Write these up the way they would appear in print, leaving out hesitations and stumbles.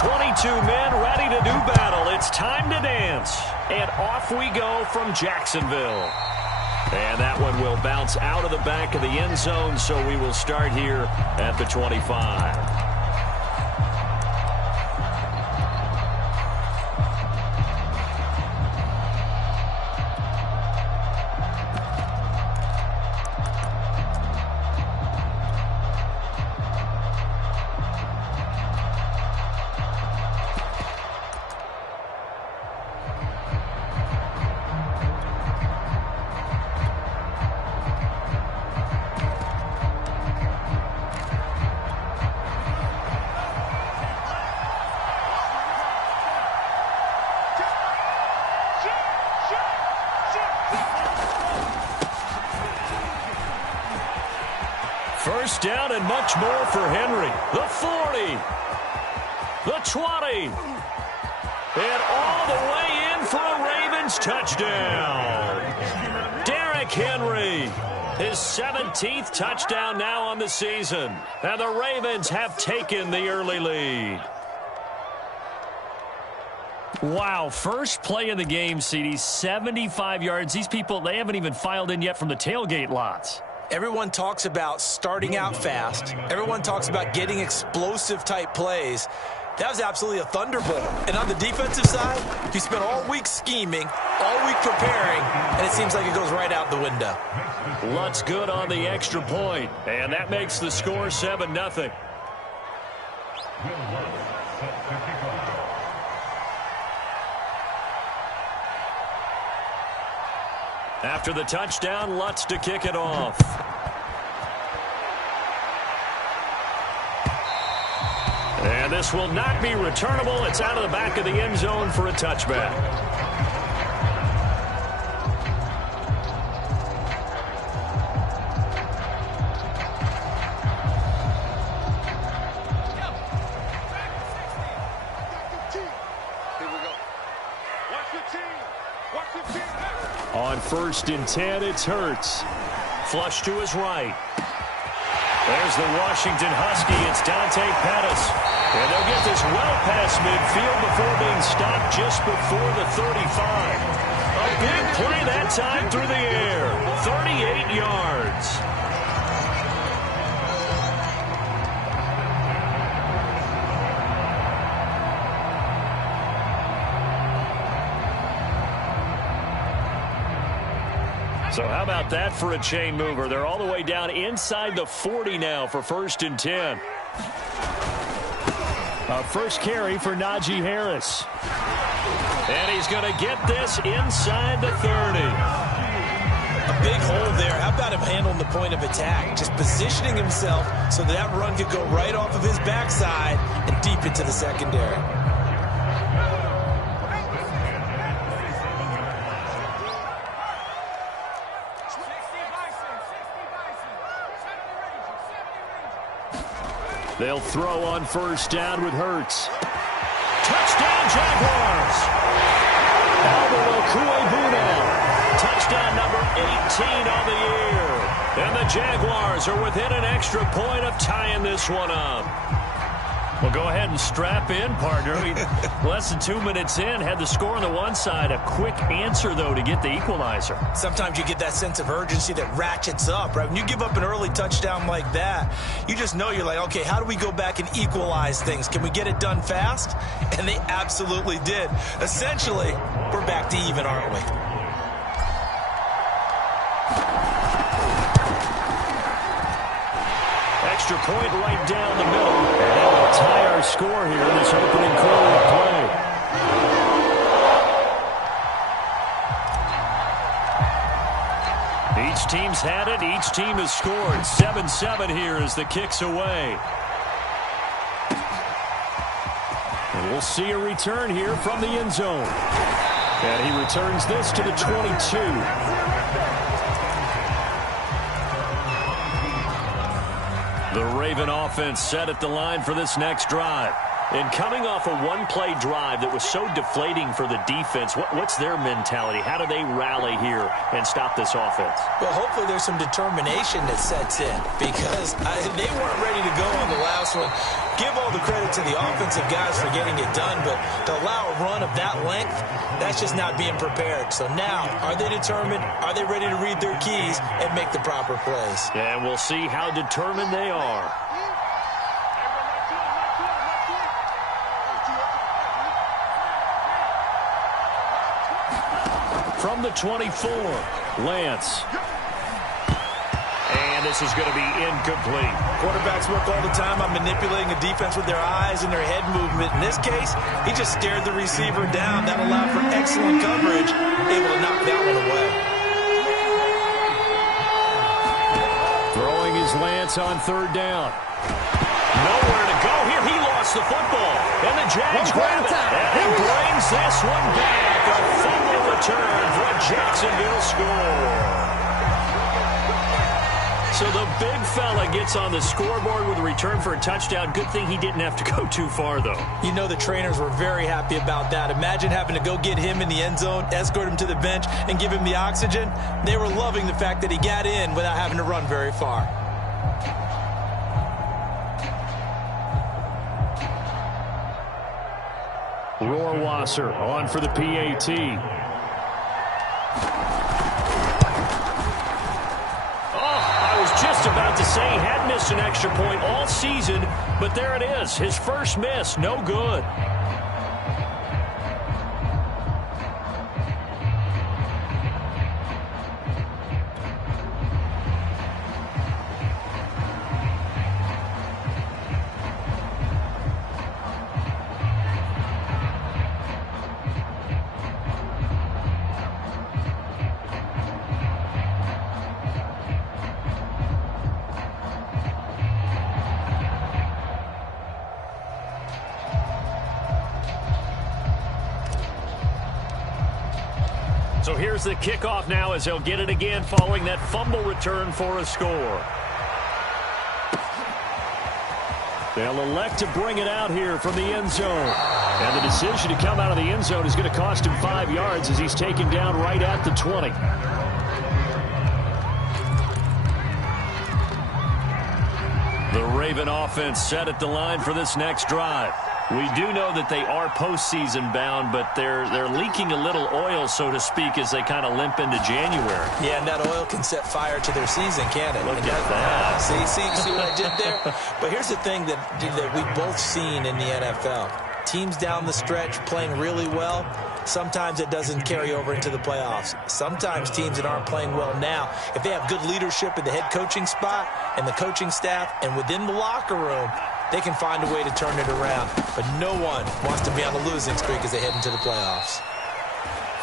22 men ready to do battle. It's time to dance. And off we go from Jacksonville. And that one will bounce out of the back of the end zone, so we will start here at the 25. First down and much more for Henry. The 40. The 20. And all the way in for a Ravens touchdown. Derrick Henry. His 17th touchdown now on the season. And the Ravens have taken the early lead. Wow, first play of the game, CD, 75 yards. These people, they haven't even filed in yet from the tailgate lots. Everyone talks about starting out fast. Everyone talks about getting explosive-type plays. That was absolutely a thunderbolt. And on the defensive side, you spent all week scheming, all week preparing, and it seems like it goes right out the window. Lutt's good on the extra point, and that makes the score 7-0. After the touchdown, Lutz to kick it off. And this will not be returnable. It's out of the back of the end zone for a touchback. On 1st and 10, it's Hurts. Flush to his right. There's the Washington Husky. It's Dante Pettis. And they'll get this well past midfield before being stopped just before the 35. A big play that time through the air. 38 yards. So how about that for a chain mover? They're all the way down inside the 40 now for 1st and 10. A first carry for Najee Harris. And he's going to get this inside the 30. A big hole there. How about him handling the point of attack? Just positioning himself so that run could go right off of his backside and deep into the secondary. They'll throw on 1st down with Hurts. Touchdown, Jaguars! Albert Okwuegbunam. Touchdown number 18 on the year. And the Jaguars are within an extra point of tying this one up. Well, go ahead and strap in, partner. Less than 2 minutes in, had the score on the one side. A quick answer, though, to get the equalizer. Sometimes you get that sense of urgency that ratchets up, right? When you give up an early touchdown like that, you just know you're like, okay, how do we go back and equalize things? Can we get it done fast? And they absolutely did. Essentially, we're back to even, aren't we? Extra point right down the middle. And we'll tie our score here in this opening quarter of play. Each team's had it. Each team has scored. 7-7 here as the kick's away. And we'll see a return here from the end zone. And he returns this to the 22. The Raven offense set at the line for this next drive. And coming off a one-play drive that was so deflating for the defense, what's their mentality? How do they rally here and stop this offense? Well, hopefully there's some determination that sets in because they weren't ready to go on the last this one. Give all the credit to the offensive guys for getting it done, but to allow a run of that length, that's just not being prepared. So now, are they determined? Are they ready to read their keys and make the proper plays? And we'll see how determined they are. From the 24, Lance. And this is going to be incomplete. Quarterbacks work all the time on manipulating a defense with their eyes and their head movement. In this case, he just stared the receiver down. That allowed for excellent coverage, able to knock that one away. Throwing his Lance on third down. Nowhere to go here. He lost the football. And the Jags grab it. And he brings this one back. A fumble return for a Jacksonville score. So the big fella gets on the scoreboard with a return for a touchdown. Good thing he didn't have to go too far, though. You know the trainers were very happy about that. Imagine having to go get him in the end zone, escort him to the bench, and give him the oxygen. They were loving the fact that he got in without having to run very far. Rohrwasser on for the PAT. Just about to say he had missed an extra point all season, but there it is. His first miss, no good. So here's the kickoff now as they'll get it again following that fumble return for a score. They'll elect to bring it out here from the end zone. And the decision to come out of the end zone is going to cost him 5 yards as he's taken down right at the 20. The Raven offense set at the line for this next drive. We do know that they are postseason bound, but they're leaking a little oil, so to speak, as they kind of limp into January. Yeah, and that oil can set fire to their season, can't it? Look at that. See what I did there? But here's the thing that we've both seen in the NFL. Teams down the stretch playing really well. Sometimes it doesn't carry over into the playoffs. Sometimes teams that aren't playing well now, if they have good leadership in the head coaching spot and the coaching staff and within the locker room, they can find a way to turn it around. But no one wants to be on a losing streak as they head into the playoffs.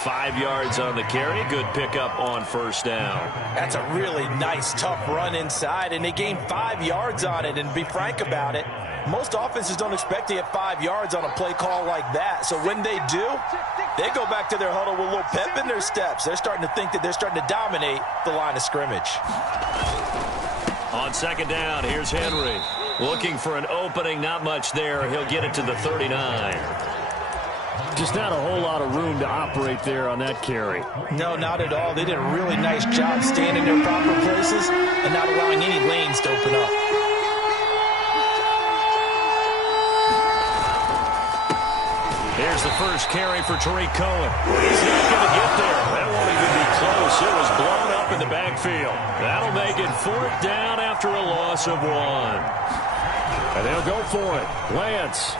5 yards on the carry. Good pickup on first down. That's a really nice, tough run inside, and they gained 5 yards on it. And to be frank about it, most offenses don't expect to get 5 yards on a play call like that. So when they do, they go back to their huddle with a little pep in their steps. They're starting to think that they're starting to dominate the line of scrimmage. On second down, here's Henry. Looking for an opening, not much there. He'll get it to the 39. Just not a whole lot of room to operate there on that carry. No, not at all. They did a really nice job staying in their proper places and not allowing any lanes to open up. Here's the first carry for Tariq Cohen. He's not going to get there. That won't even be close. It was blown up in the backfield. That'll make it 4th down after a loss of 1. And they'll go for it. Lance.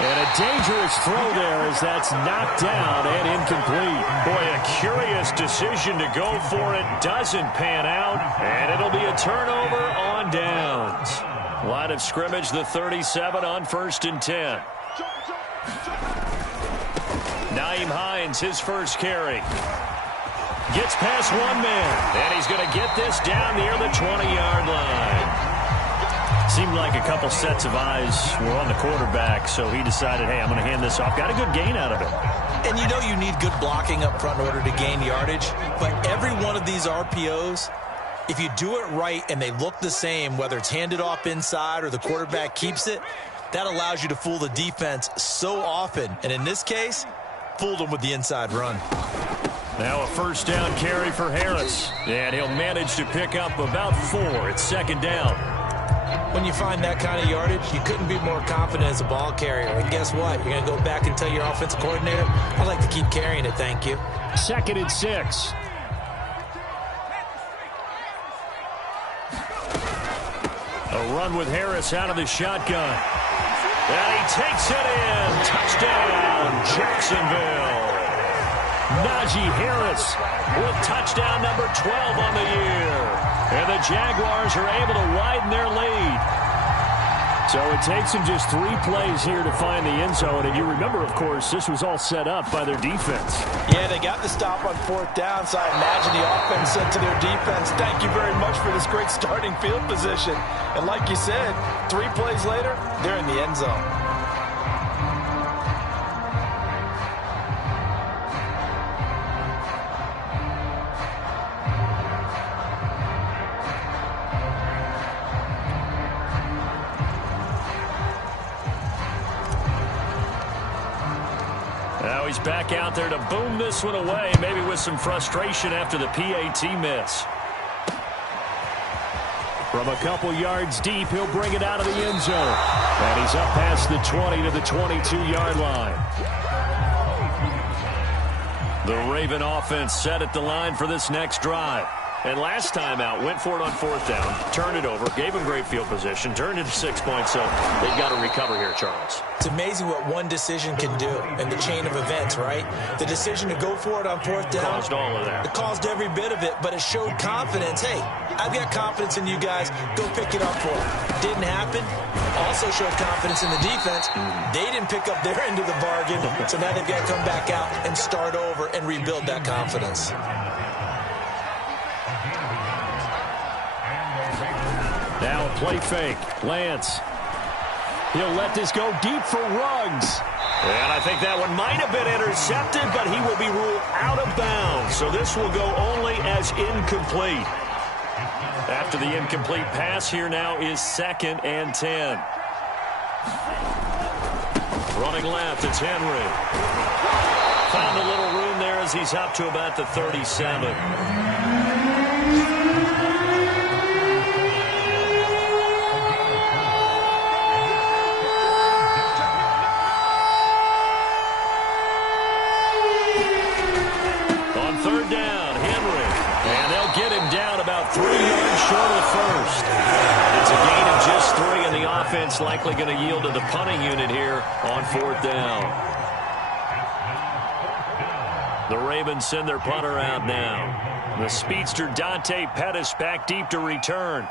And a dangerous throw there as that's knocked down and incomplete. Boy, a curious decision to go for it. Doesn't pan out. And it'll be a turnover on downs. Line of scrimmage, the 37 on 1st and 10. Nyheim Hines, his first carry. Gets past one man. And he's going to get this down near the 20-yard line. Seemed like a couple sets of eyes were on the quarterback, so he decided, hey, I'm going to hand this off. Got a good gain out of it. And you know you need good blocking up front in order to gain yardage. But every one of these RPOs, if you do it right and they look the same, whether it's handed off inside or the quarterback keeps it, that allows you to fool the defense so often. And in this case, fooled them with the inside run. Now a first down carry for Harris. And he'll manage to pick up about 4. It's 2nd down. When you find that kind of yardage, you couldn't be more confident as a ball carrier. And guess what? You're going to go back and tell your offensive coordinator, I'd like to keep carrying it, thank you. 2nd and 6. A run with Harris out of the shotgun. And he takes it in. Touchdown, Jacksonville. Najee Harris with touchdown number 12 on the year. And the Jaguars are able to widen their lead. So it takes them just 3 plays here to find the end zone. And you remember, of course, this was all set up by their defense. Yeah, they got the stop on 4th down, so I imagine the offense said to their defense, thank you very much for this great starting field position. And like you said, 3 plays later, they're in the end zone. Now he's back out there to boom this one away, maybe with some frustration after the PAT miss. From a couple yards deep, he'll bring it out of the end zone. And he's up past the 20 to the 22-yard line. The Raven offense set at the line for this next drive. And last time out, went for it on 4th down, turned it over, gave him great field position, turned it to 6 points, so they've got to recover here, Charles. It's amazing what one decision can do in the chain of events, right? The decision to go for it on 4th down. Caused all of that. It caused every bit of it, but it showed confidence. Hey, I've got confidence in you guys. Go pick it up for it. Didn't happen. Also showed confidence in the defense. They didn't pick up their end of the bargain, so now they've got to come back out and start over and rebuild that confidence. Now a play fake. Lance. He'll let this go deep for Ruggs. And I think that one might have been intercepted, but he will be ruled out of bounds. So this will go only as incomplete. After the incomplete pass, here now is 2nd and 10. Running left, it's Henry. Found a little room there as he's up to about the 37. About 3 yards short of first. It's a gain of just 3, and the offense likely going to yield to the punting unit here on 4th down. The Ravens send their punter out now. The speedster Dante Pettis back deep to return.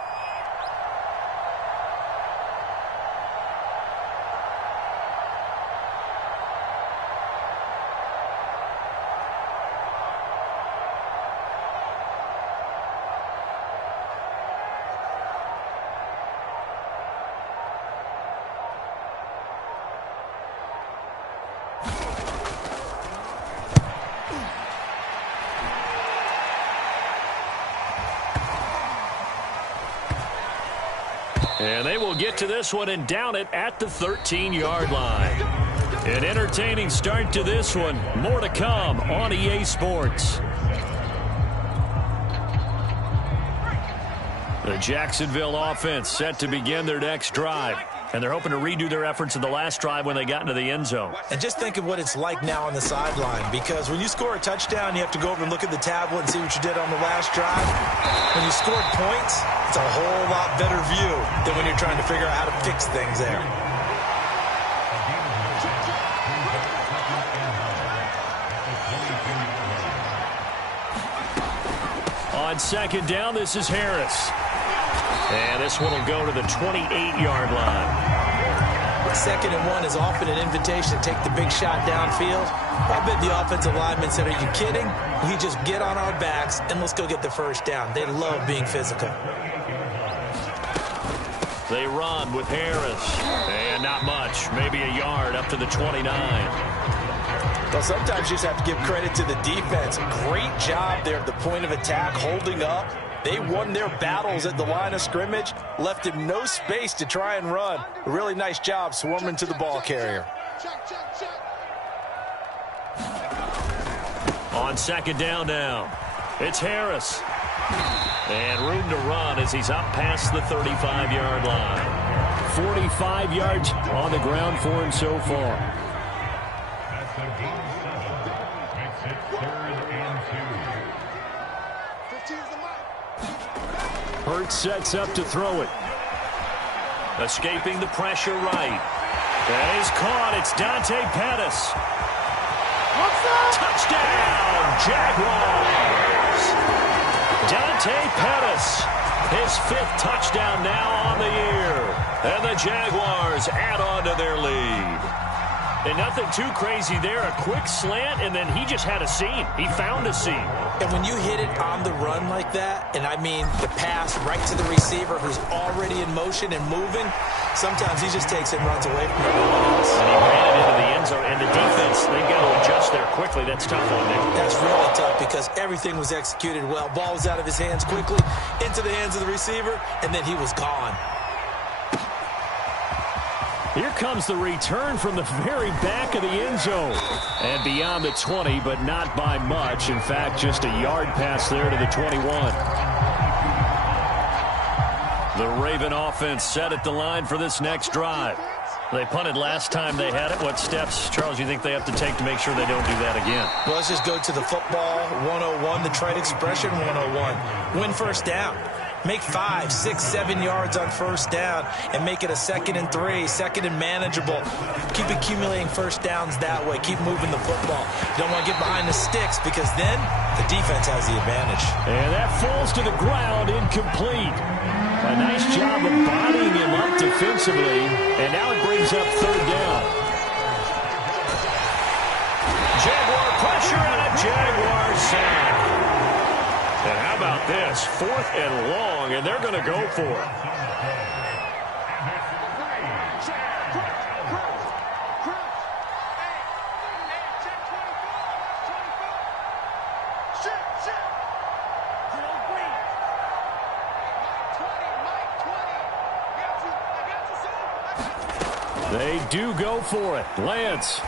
And they will get to this one and down it at the 13-yard line. An entertaining start to this one. More to come on EA Sports. The Jacksonville offense set to begin their next drive. And they're hoping to redo their efforts in the last drive when they got into the end zone. And just think of what it's like now on the sideline, because when you score a touchdown, you have to go over and look at the tablet and see what you did on the last drive. When you scored points, it's a whole lot better view than when you're trying to figure out how to fix things there. On 2nd down, this is Harris. And this one will go to the 28-yard line. 2nd and 1 is often an invitation to take the big shot downfield. I bet the offensive lineman said, are you kidding? We just get on our backs and let's go get the first down. They love being physical. They run with Harris. And not much, maybe a yard up to the 29. Well, sometimes you just have to give credit to the defense. Great job there at the point of attack, holding up. They won their battles at the line of scrimmage, left him no space to try and run. A really nice job swarming to the ball carrier. On 2nd down now, it's Harris. And room to run as he's up past the 35-yard line. 45 yards on the ground for him so far. That's a gain of 7. Makes it 3rd and 2. Hurts sets up to throw it. Escaping the pressure right. That is caught. It's Dante Pettis. Touchdown, Jaguars. Dante Pettis, his 5th touchdown now on the year. And the Jaguars add on to their lead. And nothing too crazy there. A quick slant, and then he just had a seam. He found a seam. And when you hit it on the run like that, and I mean the pass right to the receiver who's already in motion and moving, sometimes he just takes it and runs away from everyone else. And he ran it into the end zone. And the defense, they've got to adjust there quickly. That's tough on them. That's really tough because everything was executed well. Ball was out of his hands quickly, into the hands of the receiver, and then he was gone. Here comes the return from the very back of the end zone. And beyond the 20, but not by much. In fact, just a yard pass there to the 21. The Raven offense set at the line for this next drive. They punted last time they had it. What steps, Charles, you think they have to take to make sure they don't do that again? Well, let's just go to the football 101, the trade expression 101. Win first down. Make 5, 6, 7 yards on first down and make it a 2nd and 3, 2nd and manageable. Keep accumulating first downs that way. Keep moving the football. You don't want to get behind the sticks because then the defense has the advantage. And that falls to the ground, incomplete. A nice job of bodying him up defensively, and now it brings up 3rd down. Jaguar pressure and a Jaguar sack. And how about this? 4th and long, and they're going to go for it. They do go for it. Lance.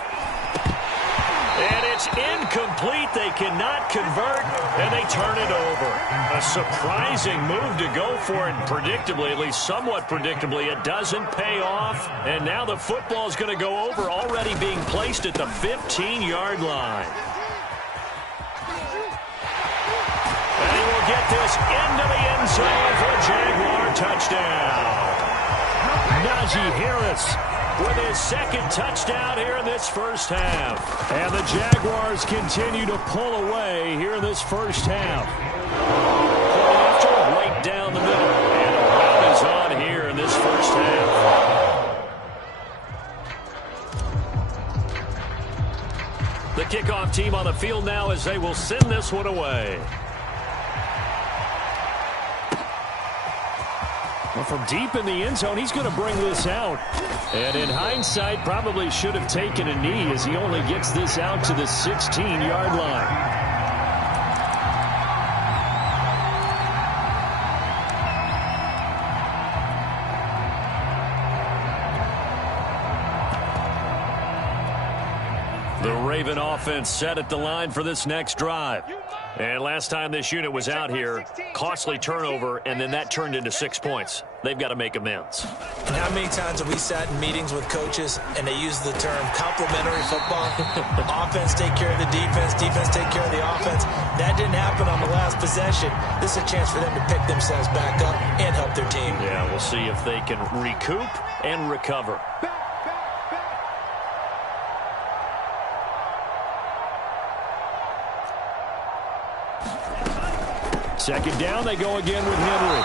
And it's incomplete. They cannot convert, and they turn it over. A surprising move to go for it, and predictably, at least somewhat predictably, it doesn't pay off. And now the football is going to go over, already being placed at the 15-yard line. And he will get this into the end zone for a Jaguar touchdown. Najee Harris with his 2nd touchdown here in this first half. And the Jaguars continue to pull away here in this first half. After right down the middle. And a run is on here in this first half. The kickoff team on the field now as they will send this one away. Well, from deep in the end zone, he's going to bring this out. And in hindsight, probably should have taken a knee as he only gets this out to the 16-yard line. The Raven offense set at the line for this next drive. And last time this unit was out here, costly turnover, and then that turned into 6 points. They've got to make amends. And how many times have we sat in meetings with coaches and they use the term complementary football? Offense take care of the defense, defense take care of the offense. That didn't happen on the last possession. This is a chance for them to pick themselves back up and help their team. Yeah, we'll see if they can recoup and recover. Second down, they go again with Henry.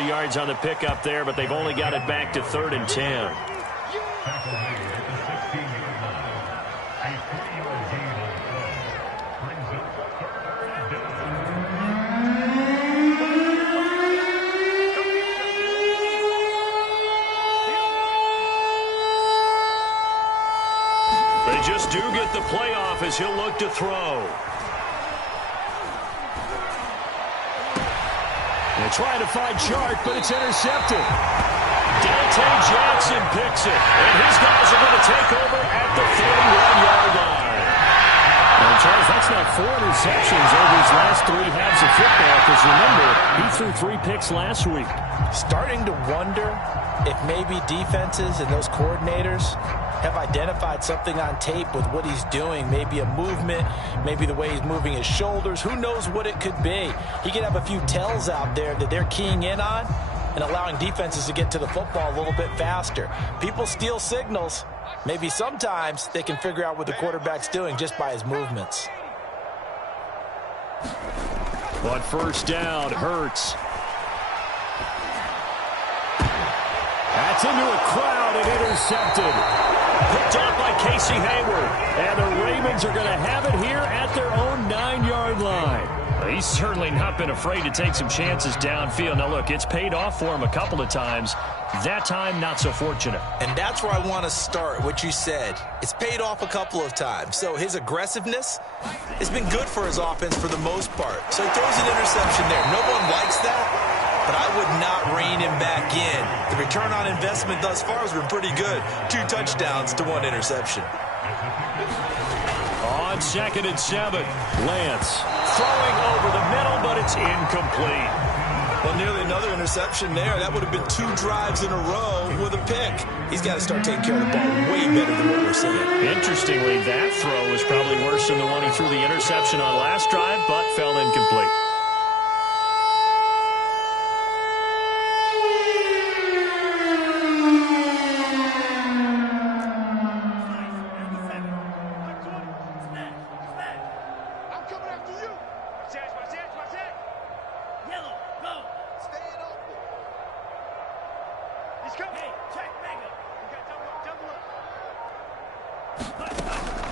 3 yards on the pickup there, but they've only got it back to 3rd and 10. They just do get the playoff as he'll look to throw. They're trying to find Chark, but it's intercepted. Dante Jackson picks it, and his guys are going to take over at the 41-yard line. And And Charles, that's now 4 interceptions over his last 3 halves of football, because remember, he threw 3 picks last week. Starting to wonder if maybe defenses and those coordinators have identified something on tape with what he's doing. Maybe a movement, maybe the way he's moving his shoulders. Who knows what it could be? He could have a few tells out there that they're keying in on and allowing defenses to get to the football a little bit faster. People steal signals. Maybe sometimes they can figure out what the quarterback's doing just by his movements. But first down, Hurts. That's into a crowd and intercepted. Picked off by Casey Hayward. And the Ravens are going to have it here at their own 9-yard line. He's certainly not been afraid to take some chances downfield. Now, look, it's paid off for him a couple of times. That time, not so fortunate. And that's where I want to start, what you said. It's paid off a couple of times. So his aggressiveness has been good for his offense for the most part. So he throws an interception there. No one likes that, but I would not rein him back in. The return on investment thus far has been pretty good. 2 touchdowns to 1 interception. On 2nd and 7, Lance throwing over the middle, but it's incomplete. Well, nearly another interception there. That would have been 2 drives in a row with a pick. He's got to start taking care of the ball way better than what we're seeing. Interestingly, that throw was probably worse than the one he threw the interception on last drive, but fell incomplete.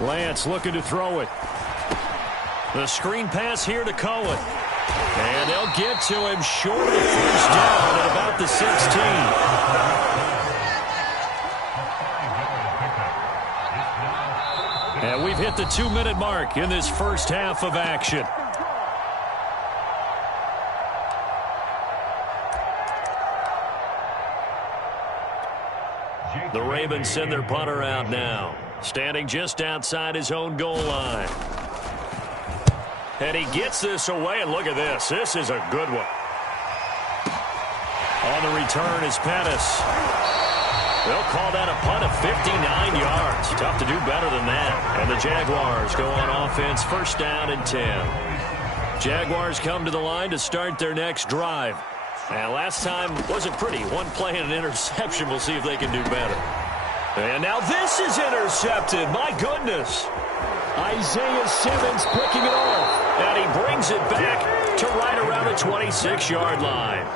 Lance looking to throw it. The screen pass here to Cohen. And they'll get to him short of the first down at about the 16. And we've hit the 2-minute mark in this first half of action. The Ravens send their punter out now, standing just outside his own goal line. And he gets this away, and look at this. This is a good one. On the return is Pettis. They'll call that a punt of 59 yards. Tough to do better than that. And the Jaguars go on offense, first down and 10. Jaguars come to the line to start their next drive. And last time wasn't pretty. 1 play and an interception. We'll see if they can do better. And now this is intercepted. My goodness. Isaiah Simmons picking it off. And he brings it back to right around the 26-yard line.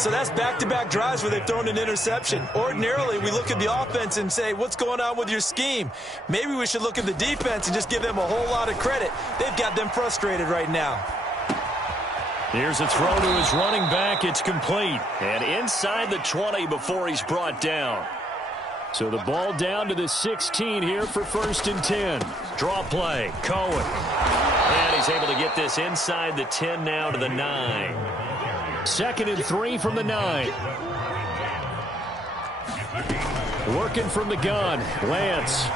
So that's back-to-back drives where they've thrown an interception. Ordinarily, we look at the offense and say, what's going on with your scheme? Maybe we should look at the defense and just give them a whole lot of credit. They've got them frustrated right now. Here's a throw to his running back. It's complete. And inside the 20 before he's brought down. So the ball down to the 16 here for first and 10. Draw play. Cohen. And he's able to get this inside the 10 now to the 9. 2nd and 3 from the 9. Working from the gun. Lance.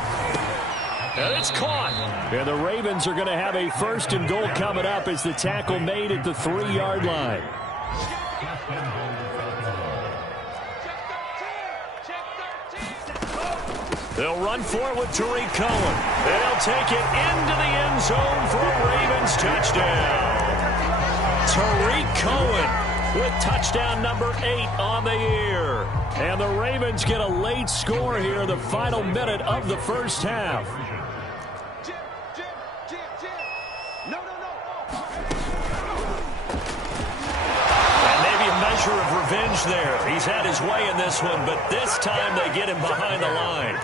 And it's caught. And the Ravens are going to have a first and goal coming up as the tackle made at the 3-yard line. They'll run for it with Tariq Cohen. And he'll take it into the end zone for a Ravens touchdown. Tariq Cohen with touchdown number 8 on the year. And the Ravens get a late score here in the final minute of the first half. And maybe a measure of revenge there. He's had his way in this one, but this time they get him behind the line.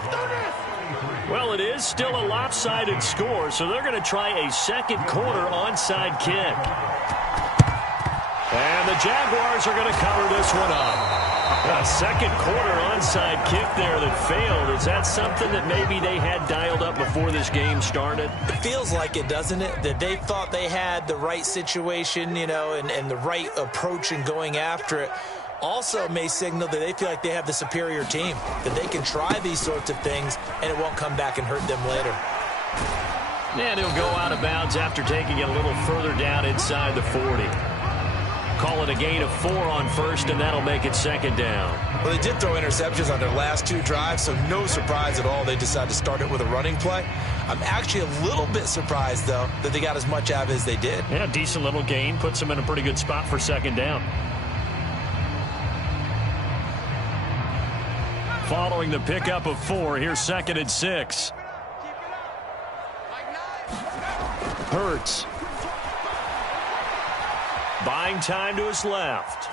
Well, it is still a lopsided score, so they're going to try a second quarter onside kick. And the Jaguars are going to cover this one up. A second quarter onside kick there that failed. Is that something that maybe they had dialed up before this game started? It feels like it, doesn't it? That they thought they had the right situation, you know, and the right approach in going after it. Also may signal that they feel like they have the superior team, that they can try these sorts of things and it won't come back and hurt them later. And he'll go out of bounds after taking it a little further down inside the 40. Call it a gain of 4 on first, and that'll make it second down. Well, they did throw interceptions on their last 2 drives, so no surprise at all they decided to start it with a running play. I'm actually a little bit surprised, though, that they got as much out of it as they did. Yeah, decent little gain. Puts them in a pretty good spot for second down. Following the pickup of 4, here's 2nd and 6. Hurts. Buying time to his left.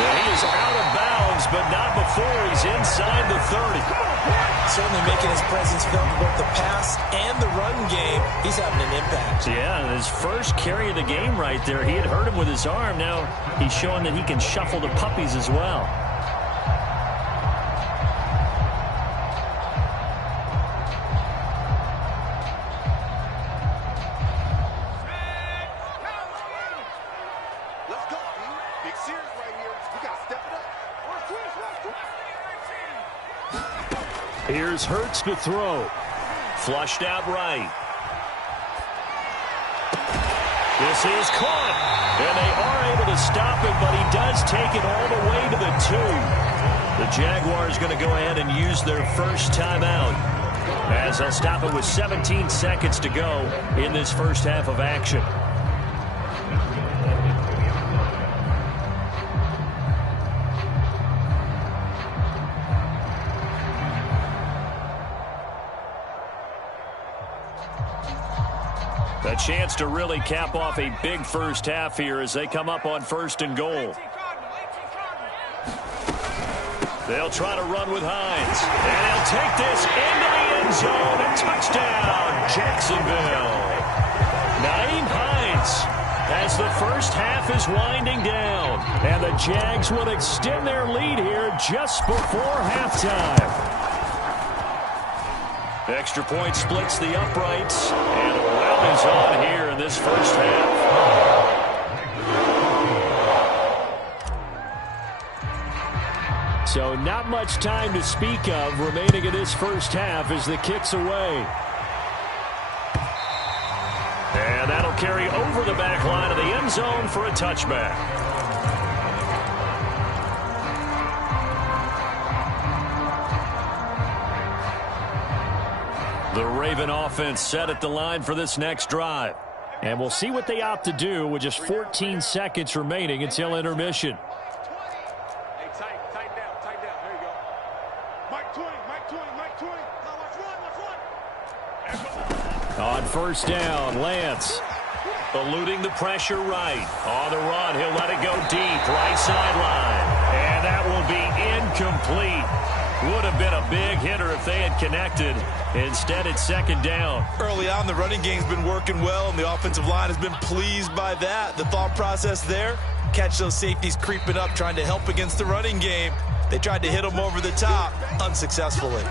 And he is out of bounds, but not before he's inside the 30. Certainly making his presence felt in both the pass and the run game. He's having an impact. Yeah, his first carry of the game right there. He had hurt him with his arm. Now he's showing that he can shuffle the puppies as well. Here's Hurts to throw. Flushed out right. This is caught. And they are able to stop him, but he does take it all the way to the 2. The Jaguars going to go ahead and use their first timeout, as they'll stop it with 17 seconds to go in this first half of action. A chance to really cap off a big first half here as they come up on 1st and goal. They'll try to run with Hines. And he'll take this into the end zone. A touchdown, Jacksonville. Nyheim Hines as the first half is winding down. And the Jags will extend their lead here just before halftime. Extra point splits the uprights, and a run is on here in this first half. So not much time to speak of remaining in this first half as the kick's away. And that'll carry over the back line of the end zone for a touchback. The Raven offense set at the line for this next drive. And we'll see what they opt to do with just 14 seconds remaining until intermission. Hey, tighten down. There you go. Mike 20. Now let's run. On first down, Lance eluding the pressure right. On the run, he'll let it go deep, right sideline. And that will be incomplete. Would have been a big hitter if they had connected. Instead, it's second down. Early on, the running game's been working well, and the offensive line has been pleased by that. The thought process there, catch those safeties creeping up, trying to help against the running game. They tried to hit them over the top, unsuccessfully.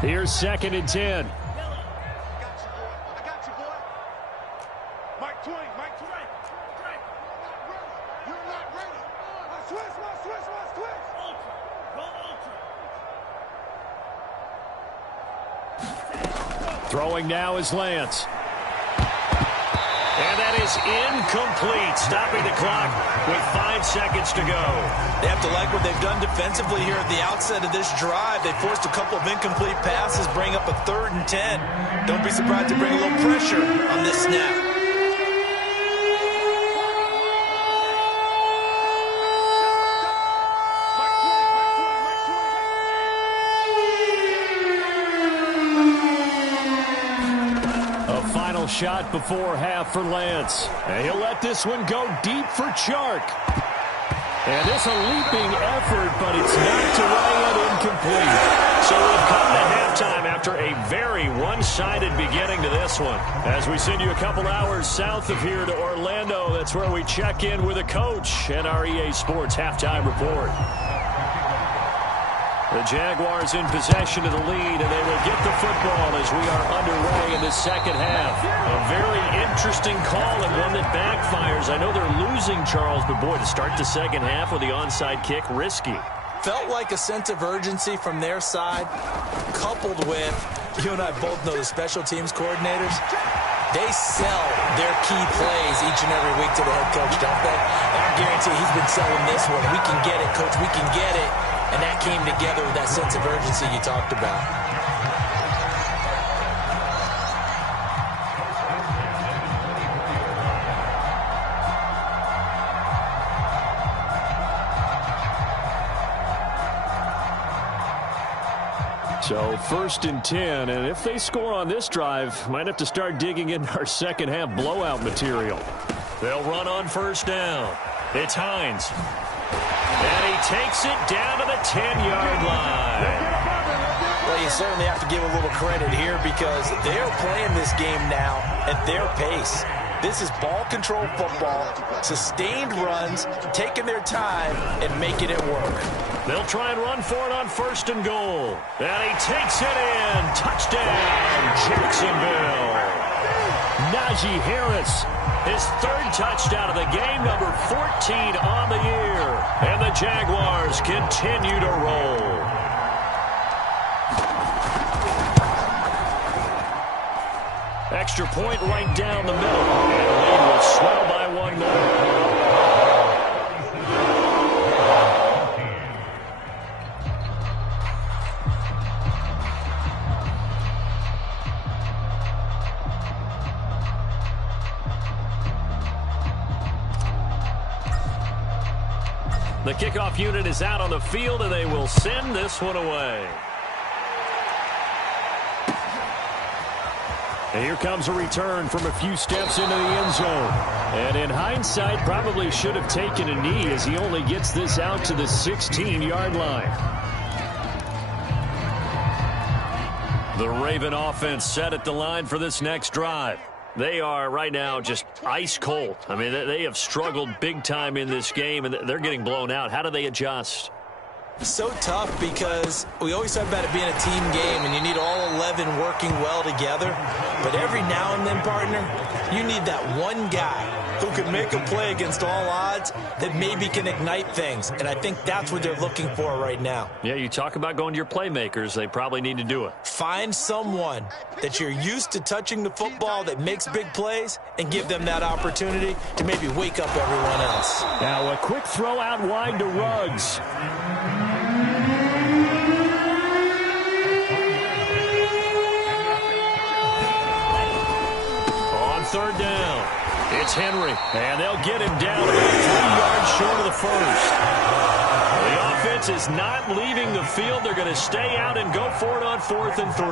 Here's 2nd and 10. I got you, boy. Mike 20. You're not ready. Switch. Throwing now is Lance. And that is incomplete, stopping the clock with 5 seconds to go. They have to like what they've done defensively here at the outset of this drive. They forced a couple of incomplete passes, bring up a 3rd and 10. Don't be surprised to bring a little pressure on this snap. Shot before half for Lance. And he'll let this one go deep for Chark. And it's a leaping effort, but it's knocked away and incomplete. So we've come to halftime after a very one-sided beginning to this one. As we send you a couple hours south of here to Orlando, that's where we check in with a coach and our EA Sports halftime report. The Jaguars in possession of the lead, and they will get the football as we are underway in the second half. A very interesting call and one that backfires. I know they're losing losing, Charles, but boy, to start the second half with the onside kick, risky. Felt like a sense of urgency from their side, coupled with, you and I both know the special teams coordinators, they sell their key plays each and every week to the head coach, don't they? And I guarantee he's been selling this one. We can get it, coach, we can get it. And that came together with that sense of urgency you talked about. So 1st and 10, and if they score on this drive, might have to start digging in our second half blowout material. They'll run on 1st down. It's Hines. And he takes it down to the 10-yard line. Well, you certainly have to give a little credit here because they're playing this game now at their pace. This is ball control football, sustained runs, taking their time and making it work. They'll try and run for it on 1st and goal. And he takes it in. Touchdown, Jacksonville. Najee Harris, his 3rd touchdown of the game, number 14 on the year. And the Jaguars continue to roll. Extra point right down the middle. And the lead will swell by 1 more. The kickoff unit is out on the field, and they will send this one away. And here comes a return from a few steps into the end zone. And in hindsight, probably should have taken a knee as he only gets this out to the 16-yard line. The Raven offense set at the line for this next drive. They are right now just ice cold. I mean, they have struggled big time in this game, and they're getting blown out. How do they adjust? So tough because we always talk about it being a team game and you need all 11 working well together. But every now and then, partner, you need that one guy who can make a play against all odds that maybe can ignite things. And I think that's what they're looking for right now. Yeah, you talk about going to your playmakers. They probably need to do it. Find someone that you're used to touching the football that makes big plays and give them that opportunity to maybe wake up everyone else. Now a quick throw out wide to Ruggs. On 3rd down, it's Henry, and they'll get him down about 3 yards short of the 1st. The offense is not leaving the field. They're going to stay out and go for it on 4th and 3.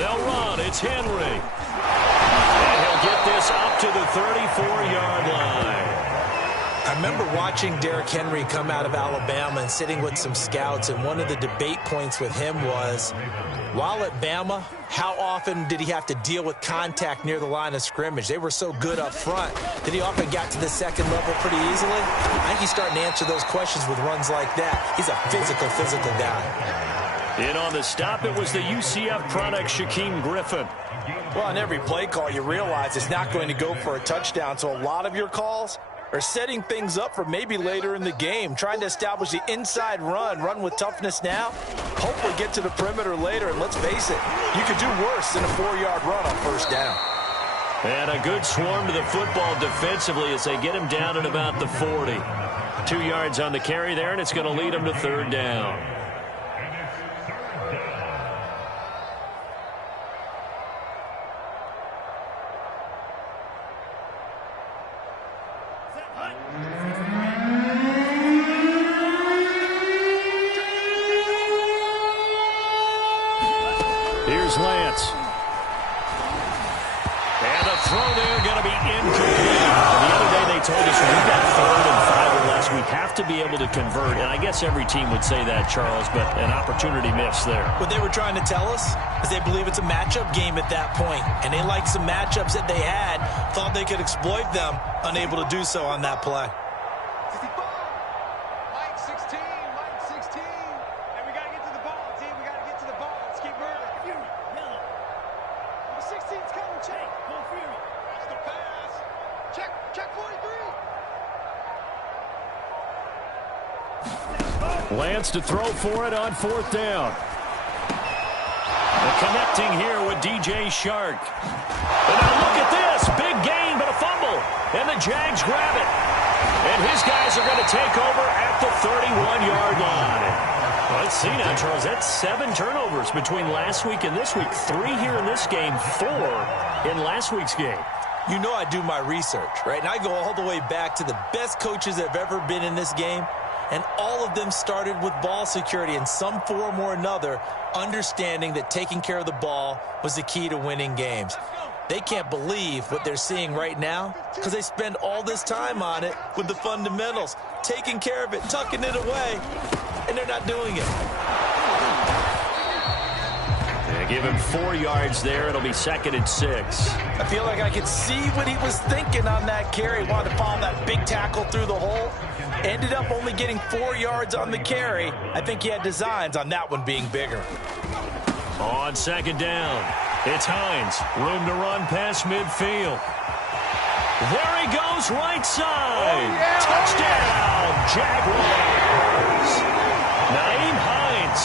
They'll run. It's Henry. And he'll get this up to the 34-yard line. I remember watching Derrick Henry come out of Alabama and sitting with some scouts, and one of the debate points with him was, while at Bama, how often did he have to deal with contact near the line of scrimmage? They were so good up front that he often got to the second level pretty easily. I think he's starting to answer those questions with runs like that. He's a physical guy. In on the stop, it was the UCF product, Shaquem Griffin. Well, on every play call, you realize it's not going to go for a touchdown, so a lot of your calls are setting things up for maybe later in the game, trying to establish the inside run with toughness now, hopefully get to the perimeter later, and let's face it, you could do worse than a 4-yard run on 1st down. And a good swarm to the football defensively as they get him down at about the 40. 2 yards on the carry there, and it's going to lead them to 3rd down. Here's Lance. And the throw there going to be incomplete. The other day they told us we've got 3rd and 5 or less. We have to be able to convert. And I guess every team would say that, Charles, but an opportunity missed there. What they were trying to tell us is they believe it's a matchup game at that point. And they liked some matchups that they had, thought they could exploit them, unable to do so on that play. Check. Lands to throw for it on 4th down. And connecting here with DJ Shark. And now look at this. Big gain, but a fumble. And the Jags grab it. And his guys are going to take over at the 31-yard line. Let's see now, Charles. That's 7 turnovers between last week and this week. 3 here in this game, 4 in last week's game. You know I do my research, right? And I go all the way back to the best coaches that have ever been in this game. And all of them started with ball security in some form or another, understanding that taking care of the ball was the key to winning games. They can't believe what they're seeing right now because they spend all this time on it with the fundamentals, taking care of it, tucking it away, and they're not doing it. They give him 4 yards there. It'll be 2nd and 6. I feel like I could see what he was thinking on that carry. Wanted to follow that big tackle through the hole. Ended up only getting 4 yards on the carry. I think he had designs on that one being bigger. On 2nd down, it's Hines. Room to run past midfield. There he goes, right side. Touchdown, Jaguars. Nyheim Hines,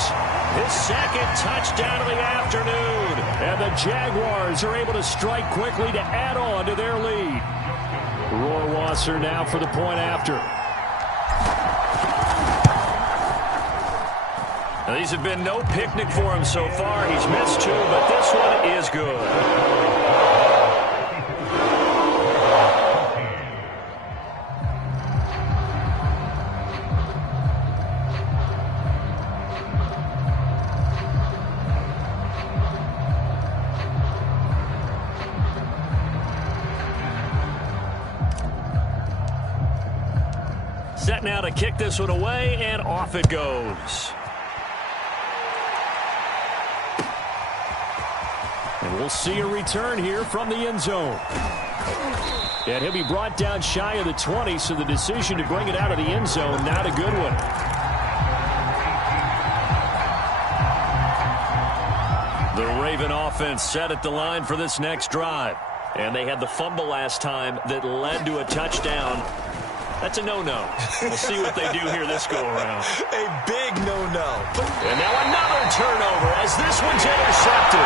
his 2nd touchdown of the afternoon. And the Jaguars are able to strike quickly to add on to their lead. Rohrwasser now for the point after. Now, these have been no picnic for him so far. He's missed 2, but this one is good. Set now to kick this one away, and off it goes. And we'll see a return here from the end zone. And he'll be brought down shy of the 20, so the decision to bring it out of the end zone, not a good one. The Raven offense set at the line for this next drive. And they had the fumble last time that led to a touchdown. That's a no-no. We'll see what they do here this go-around. A big no-no. And now another turnover as this one's intercepted.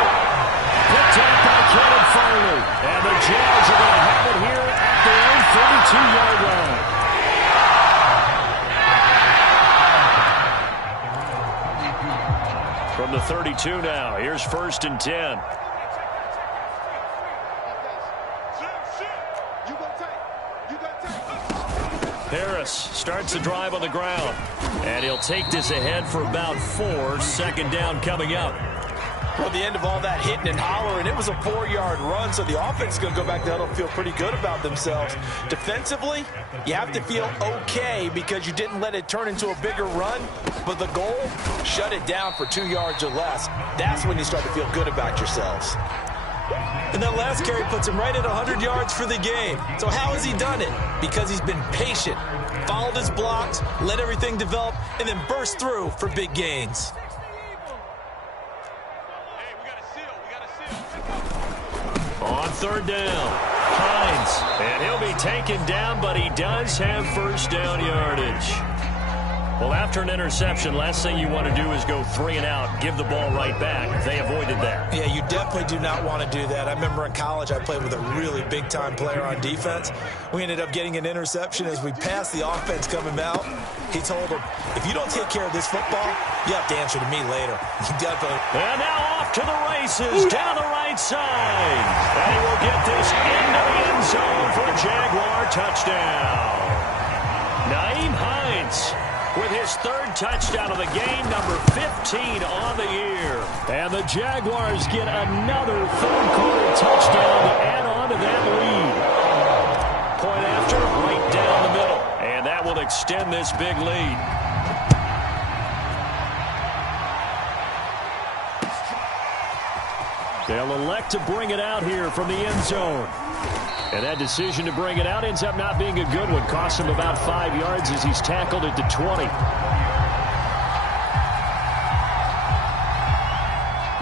Picked up by Kevin Farley. And the Jags are going to have it here at their own 32-yard line. From the 32 now, here's 1st and 10. Harris starts the drive on the ground. And he'll take this ahead for about 4. 2nd down coming up. Well, the end of all that hitting and hollering, it was a 4-yard run, so the offense is going to go back to huddle and feel pretty good about themselves. Defensively, you have to feel okay because you didn't let it turn into a bigger run, but the goal, shut it down for 2 yards or less. That's when you start to feel good about yourselves. And that last carry puts him right at 100 yards for the game. So how has he done it? Because he's been patient, followed his blocks, let everything develop, and then burst through for big gains. On 3rd down, Hines. And he'll be taken down, but he does have 1st down yardage. Well, after an interception, last thing you want to do is go 3 and out, give the ball right back. They avoided that. Yeah, you definitely do not want to do that. I remember in college I played with a really big-time player on defense. We ended up getting an interception as we passed the offense coming out. He told him, if you don't take care of this football, you have to answer to me later. He definitely. And now off to the races, down the right side. And he will get this into the end zone for a Jaguar touchdown. Nyheim Hines with his 3rd touchdown of the game, number 15 on the year. And the Jaguars get another 3rd quarter touchdown to add on to that lead. Point after, right down the middle. And that will extend this big lead. They'll elect to bring it out here from the end zone. And that decision to bring it out ends up not being a good one. Costs him about 5 yards as he's tackled at the 20.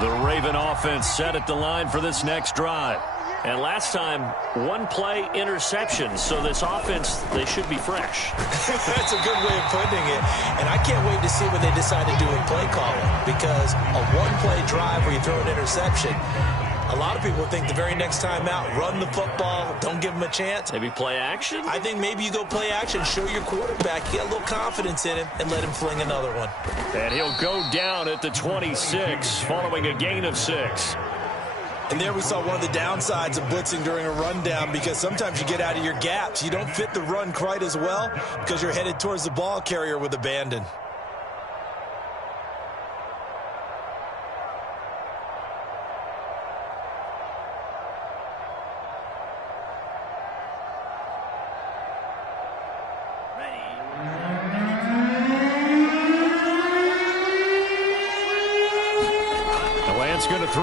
The Raven offense set at the line for this next drive. And last time, one-play interception. So this offense, they should be fresh. That's a good way of putting it. And I can't wait to see what they decide to do with play calling. Because a one-play drive where you throw an interception, a lot of people think the very next time out, run the football, don't give them a chance. Maybe play action? I think maybe you go play action, show your quarterback, get a little confidence in him, and let him fling another one. And he'll go down at the 26, following a gain of 6. And there we saw one of the downsides of blitzing during a rundown, because sometimes you get out of your gaps. You don't fit the run quite as well because you're headed towards the ball carrier with abandon. Going to throw.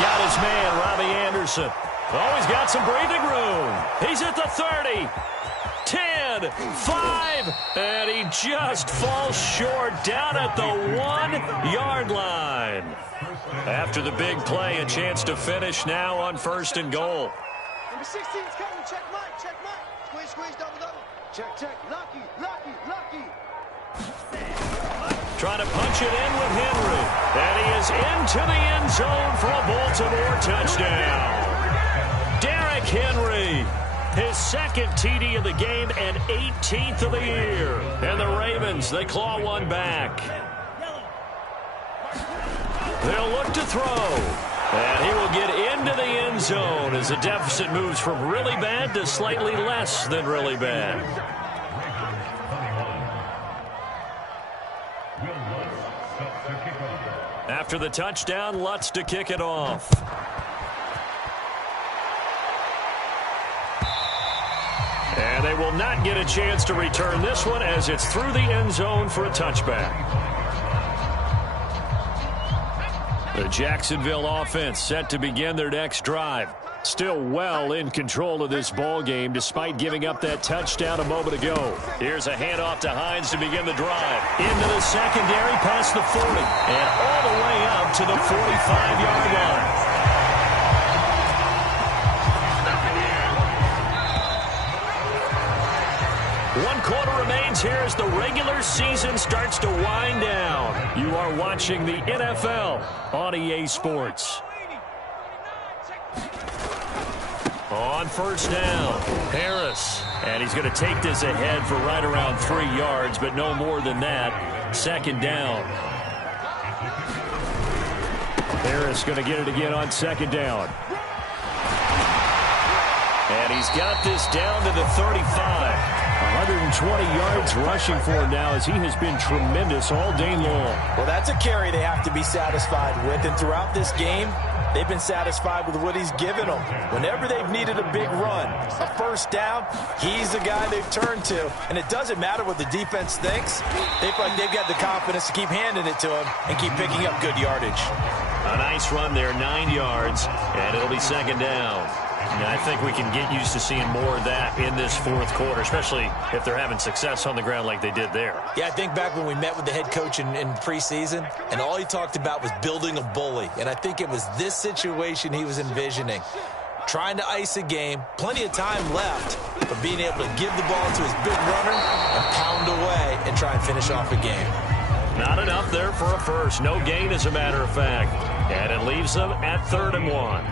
Got his man, Robbie Anderson. Oh, he's got some breathing room. He's at the 30, 10, 5, and he just falls short down at the 1-yard line. After the big play, a chance to finish now on 1st and goal. Number 16's coming. Check Mike. Check Mike. Squeeze, squeeze, double, double. Check, check. Lucky, lucky, lucky. Trying to punch it in with Henry. And he is into the end zone for a Baltimore touchdown. Derrick Henry, his second TD of the game and 18th of the year. And the Ravens, they claw one back. They'll look to throw. And he will get into the end zone as the deficit moves from really bad to slightly less than really bad. After the touchdown, Lutz to kick it off. And they will not get a chance to return this one as it's through the end zone for a touchback. The Jacksonville offense set to begin their next drive. Still well in control of this ball game despite giving up that touchdown a moment ago. Here's a handoff to Hines to begin the drive. Into the secondary past the 40 and all the way up to the 45-yard line. One quarter remains here as the regular season starts to wind down. You are watching the NFL on EA Sports. On 1st down, Harris. And he's going to take this ahead for right around 3 yards, but no more than that. 2nd down. Harris going to get it again on 2nd down. And he's got this down to the 35. 120 yards rushing for him now as he has been tremendous all day long. Well, that's a carry they have to be satisfied with. And throughout this game, they've been satisfied with what he's given them. Whenever they've needed a big run, a 1st down, he's the guy they've turned to. And it doesn't matter what the defense thinks. They've got the confidence to keep handing it to him and keep picking up good yardage. A nice run there, 9 yards, and it'll be 2nd down. And I think we can get used to seeing more of that in this 4th quarter, especially if they're having success on the ground like they did there. Yeah, I think back when we met with the head coach in preseason, and all he talked about was building a bully. And I think it was this situation he was envisioning. Trying to ice a game, plenty of time left, but being able to give the ball to his big runner and pound away and try and finish off a game. Not enough there for a first. No gain, as a matter of fact. And it leaves them at 3rd and 1.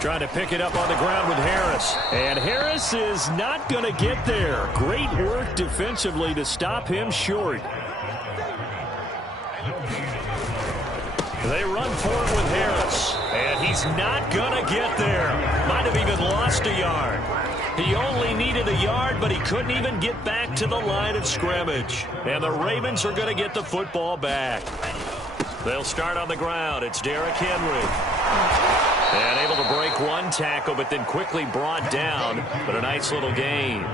Trying to pick it up on the ground with Harris. And Harris is not going to get there. Great work defensively to stop him short. They run for it with Harris. And he's not going to get there. Might have even lost a yard. He only needed a yard, but he couldn't even get back to the line of scrimmage. And the Ravens are going to get the football back. They'll start on the ground. It's Derrick Henry. And able to break one tackle, but then quickly brought down. But a nice little gain.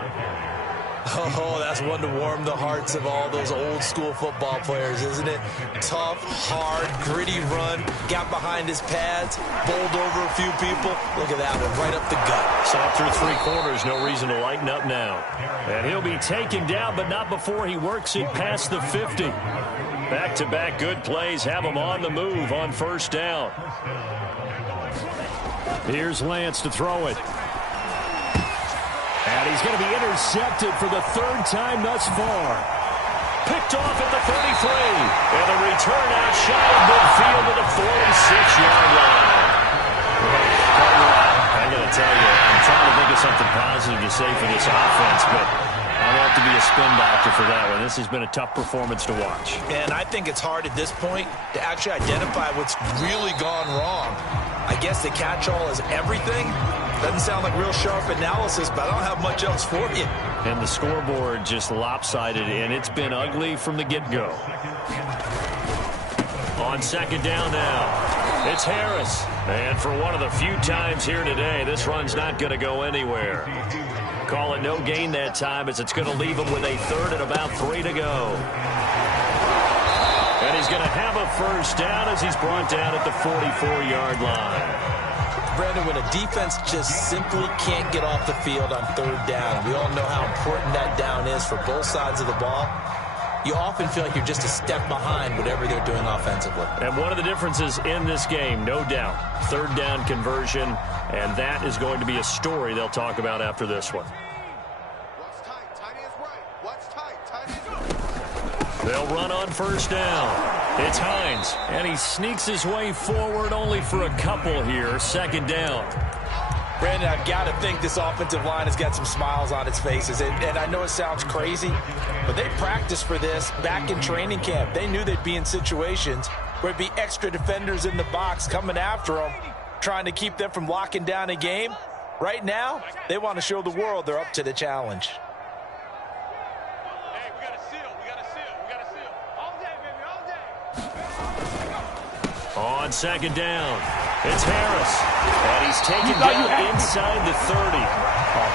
Oh, that's one to warm the hearts of all those old school football players, isn't it? Tough, hard, gritty run. Got behind his pads, bowled over a few people. Look at that one, right up the gut. Saw through 3 quarters, no reason to lighten up now. And he'll be taken down, but not before he works it past the 50. Back-to-back good plays have them on the move on first down. Here's Lance to throw it. And he's going to be intercepted for the third time thus far. Picked off at the 33. And the return out shy of midfield to the 46-yard line. I got to tell you, I'm trying to think of something positive to say for this offense, but I'll have to be a spin doctor for that one. This has been a tough performance to watch. And I think it's hard at this point to actually identify what's really gone wrong. I guess the catch-all is everything. Doesn't sound like real sharp analysis, but I don't have much else for you. And the scoreboard just lopsided, and it's been ugly from the get-go. On second down now, it's Harris. And for one of the few times here today, this run's not going to go anywhere. Call it no gain that time, as it's going to leave him with a third and about 3 to go. And he's going to have a first down as he's brought down at the 44-yard line. Brandon, when a defense just simply can't get off the field on third down, we all know how important that down is for both sides of the ball. You often feel like you're just a step behind whatever they're doing offensively. And one of the differences in this game, no doubt, third down conversion, and that is going to be a story they'll talk about after this one. What's tight? Tight end's right. What's tight? Tight end's right. They'll run on first down. It's Hines, and he sneaks his way forward only for a couple here. Second down. Brandon, I've got to think this offensive line has got some smiles on its faces. And I know it sounds crazy, but they practiced for this back in training camp. They knew they'd be in situations where it'd be extra defenders in the box coming after them, trying to keep them from locking down a game. Right now, they want to show the world they're up to the challenge. Hey, we got a seal. We got a seal. We got a seal. All day, baby. All day. On second down, it's Harris. And he's taken down inside the 30.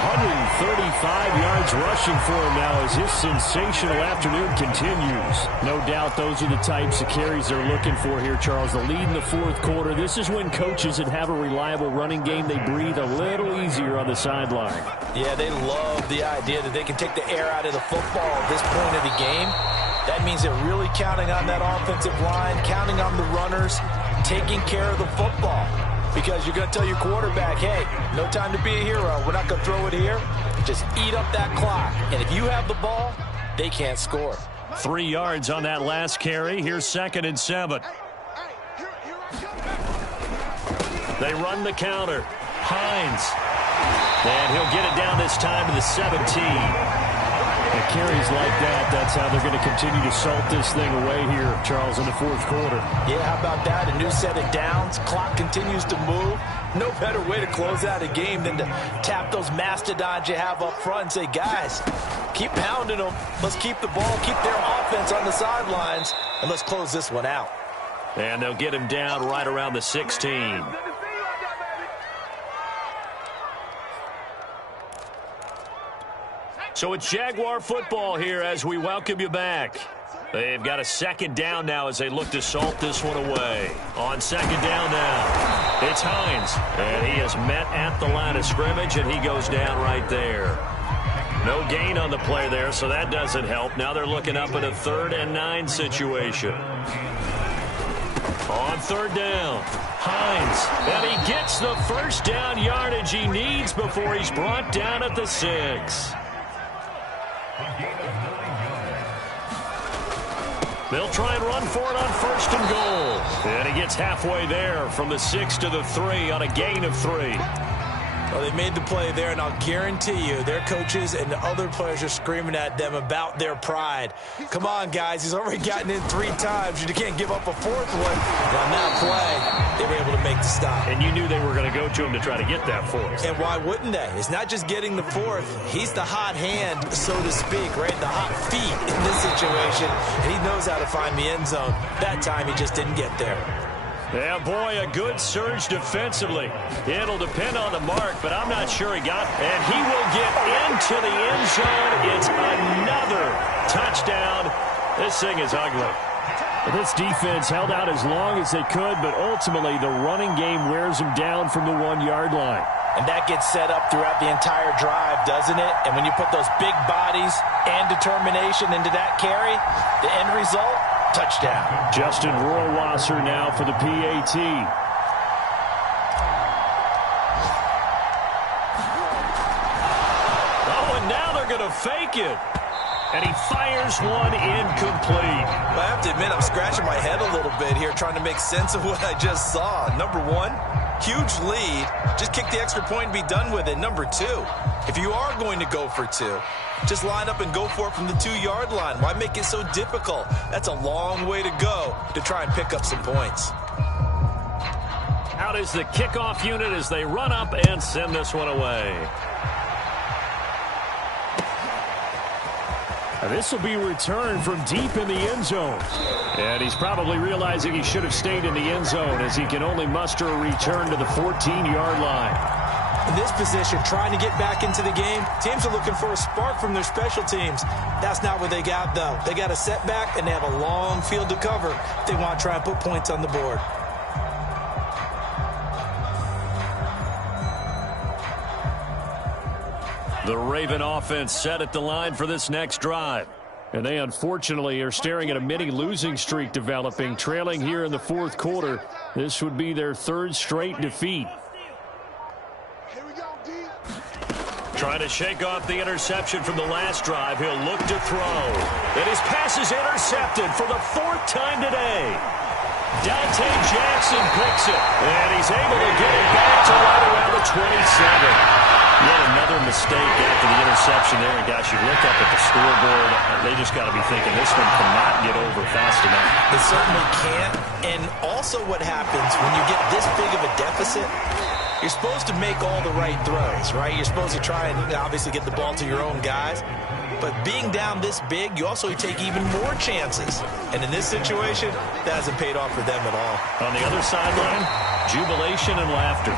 135 yards rushing for him now as his sensational afternoon continues. No doubt those are the types of carries they're looking for here, Charles. The lead in the fourth quarter. This is when coaches that have a reliable running game, they breathe a little easier on the sideline. Yeah, they love the idea that they can take the air out of the football at this point of the game. That means they're really counting on that offensive line, counting on the runners, taking care of the football. Because you're going to tell your quarterback, hey, no time to be a hero. We're not going to throw it here. Just eat up that clock. And if you have the ball, they can't score. 3 yards on that last carry. Here's 2nd and 7. They run the counter. Hines. And he'll get it down this time to the 17. And carries like that, that's how they're going to continue to salt this thing away here, Charles, in the fourth quarter. Yeah, how about that? A new set of downs. Clock continues to move. No better way to close out a game than to tap those mastodons you have up front and say, guys, keep pounding them. Let's keep the ball, keep their offense on the sidelines, and let's close this one out. And they'll get him down right around the 16. So it's Jaguar football here as we welcome you back. They've got a second down now as they look to salt this one away. On second down now, it's Hines. And he is met at the line of scrimmage, and he goes down right there. No gain on the play there, so that doesn't help. Now they're looking up at a 3rd and 9 situation. On third down, Hines. And he gets the first down yardage he needs before he's brought down at the 6. They'll try and run for it on 1st and goal. And he gets halfway there from the 6 to the 3 on a gain of 3. Well, they made the play there, and I'll guarantee you their coaches and the other players are screaming at them about their pride. Come on, guys. He's already gotten in 3 times. You can't give up a 4th one. And on that play, they were able to make the stop. And you knew they were going to go to him to try to get that 4th. And why wouldn't they? It's not just getting the 4th. He's the hot hand, so to speak, right? The hot feet in this situation. And he knows how to find the end zone. That time, he just didn't get there. Yeah, boy, a good surge defensively. It'll depend on the mark, but I'm not sure he got it. And he will get into the end zone. It's another touchdown. This thing is ugly. This defense held out as long as they could, but ultimately the running game wears them down from the 1-yard line. And that gets set up throughout the entire drive, doesn't it? And when you put those big bodies and determination into that carry, the end result, Touchdown. Justin Rohrwasser now for the PAT. Oh, and now they're going to fake it. And he fires one incomplete. I have to admit, I'm scratching my head a little bit here trying to make sense of what I just saw. Number one, huge lead. Just kick the extra point and be done with it. Number two, if you are going to go for two, just line up and go for it from the 2-yard line. Why make it so difficult? That's a long way to go to try and pick up some points. Out is the kickoff unit as they run up and send this one away. This will be returned from deep in the end zone. And he's probably realizing he should have stayed in the end zone as he can only muster a return to the 14-yard line. In this position, trying to get back into the game, teams are looking for a spark from their special teams. That's not what they got, though. They got a setback, and they have a long field to cover if they want to try and put points on the board. The Raven offense set at the line for this next drive. And they unfortunately are staring at a mini losing streak developing, trailing here in the fourth quarter. This would be their third straight defeat. Trying to shake off the interception from the last drive. He'll look to throw. And his pass is intercepted for the fourth time today. Dante Jackson picks it. And he's able to get it back to right around the 27. Yet another mistake after the interception there. And gosh, you look up at the scoreboard, they just got to be thinking this one cannot get over fast enough. It certainly can't. And also what happens when you get this big of a deficit, you're supposed to make all the right throws, right? You're supposed to try and obviously get the ball to your own guys. But being down this big, you also take even more chances. And in this situation, that hasn't paid off for them at all. On the other sideline, jubilation and laughter.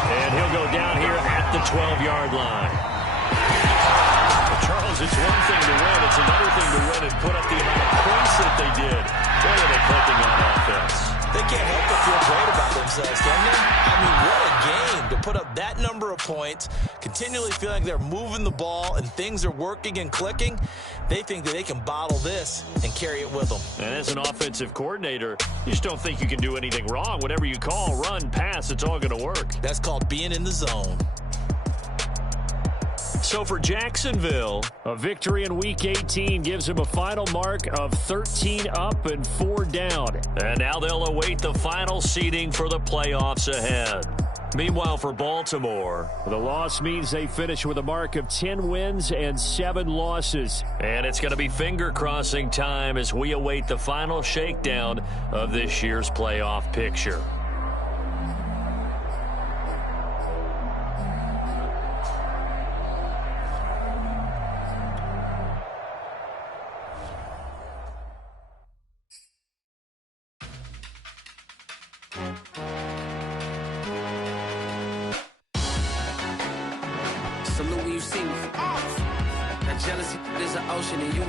And he'll go down here at the 12-yard line. Well, Charles, it's one thing to win. It's another thing to win and put up the amount of points that they did. Boy, are they clicking on offense. They can't help but feel great about themselves, can they? I mean, what a game to put up that number of points, continually feeling they're moving the ball and things are working and clicking. They think that they can bottle this and carry it with them. And as an offensive coordinator, you just don't think you can do anything wrong. Whatever you call, run, pass, it's all going to work. That's called being in the zone. So for Jacksonville, a victory in Week 18 gives him a final mark of 13 up and 4 down. And now they'll await the final seeding for the playoffs ahead. Meanwhile, for Baltimore, the loss means they finish with a mark of 10 wins and 7 losses. And it's going to be finger-crossing time as we await the final shakedown of this year's playoff picture. Salute when you see me. That jealousy is an ocean and you